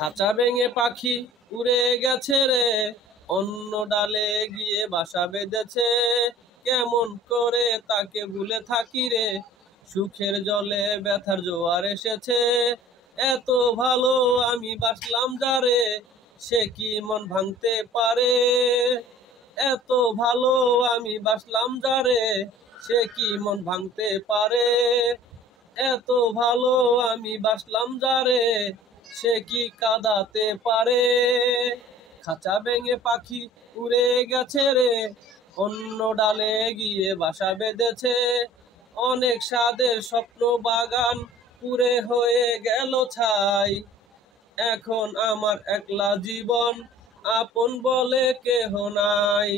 খাঁচা ভেঙে পাখি উড়ে গেছে রে, অন্য ডালে গিয়ে বাসা বেঁধেছে। কেমন করে তাকে ভুলে থাকি রে, সুখের জলে ব্যথার জোয়ার এসেছে। এত ভালো আমি বাসলাম যারে, সে কি মন ভাঙতে পারে। এত ভালো আমি বাসলাম যারে, সে কি মন ভাঙতে পারে। এত ভালো আমি বাসলাম যারে, সে কি কাঁদাতে পারে। খাঁচা ভেঙে পাখি উড়ে গেছে রে, অন্য ডালে গিয়ে বাসা বেঁধেছে। অনেক স্বাদের স্বপ্ন বাগান পুড়ে হয়ে গেল ছাই। এখন আমার একলা জীবন, আপন বলে কেহ নাই।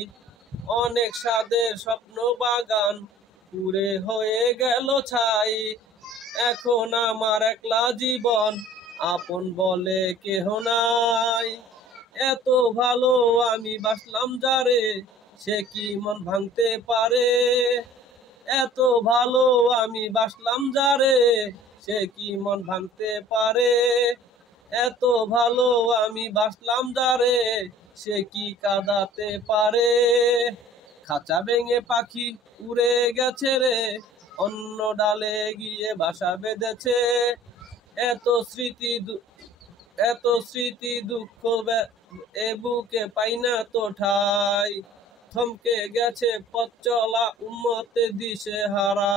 অনেক স্বাদের স্বপ্ন বাগান পুড়ে হয়ে গেল ছাই। এখন আমার একলা জীবন, আপন বলে কেহ নাই। এত ভালো আমি বাসলাম যারে, সে কি মন ভাঙতে পারে। এত ভালো আমি বাসলাম যারে, সে কি মন ভাঙতে পারে। এত ভালো আমি বাসলাম যারে, সে কি কাঁদাতে পারে। খাঁচা ভেঙে পাখি উড়ে গেছে রে, অন্য ডালে গিয়ে বাসা বেঁধেছে। এত স্মৃতি দুঃখ এ বুকে পাই না তো ঠাই। থমকে গেছে পথ চলা উম্মতের দিশে হারা।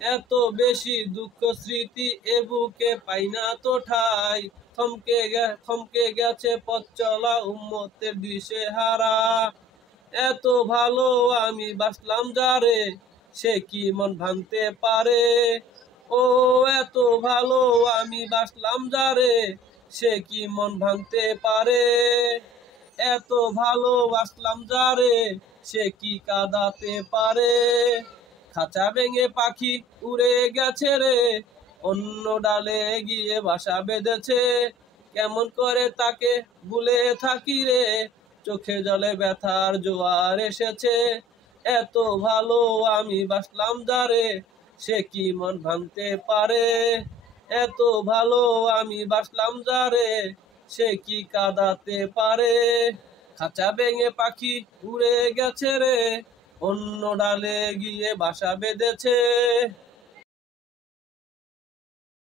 এত বেশি দুঃখ স্মৃতি এ বুকে পাই না তো ঠাই। থমকে গেছে পথ চলা উম্মতের দিশে হারা। এত ভালো আমি বাসলাম যারে, সে কি মন ভাঙতে পারে। ও এত ভালো আমি বাসলাম যারে, সে কি মন ভাঙতে পারে। এত ভালো বাসলাম যারে, সে কি কাঁদাতে পারে। খাঁচা ভেঙে পাখি উড়ে গেছে রে, অন্য ডালে গিয়ে বাসা বেঁধেছে। কেমন করে তাকে ভুলে থাকি রে, চোখে জলে ব্যথার জোয়ার এসেছে। এত ভালো আমি বাসলাম যারে, সে কি মন ভাঙতে পারে। এত ভালো আমি বাসলাম যারে, সে কি কাঁদাতে পারে। খাঁচা ভেঙে পাখি উড়ে গেছে রে, অন্য ডালে গিয়ে বাসা বেঁধেছে।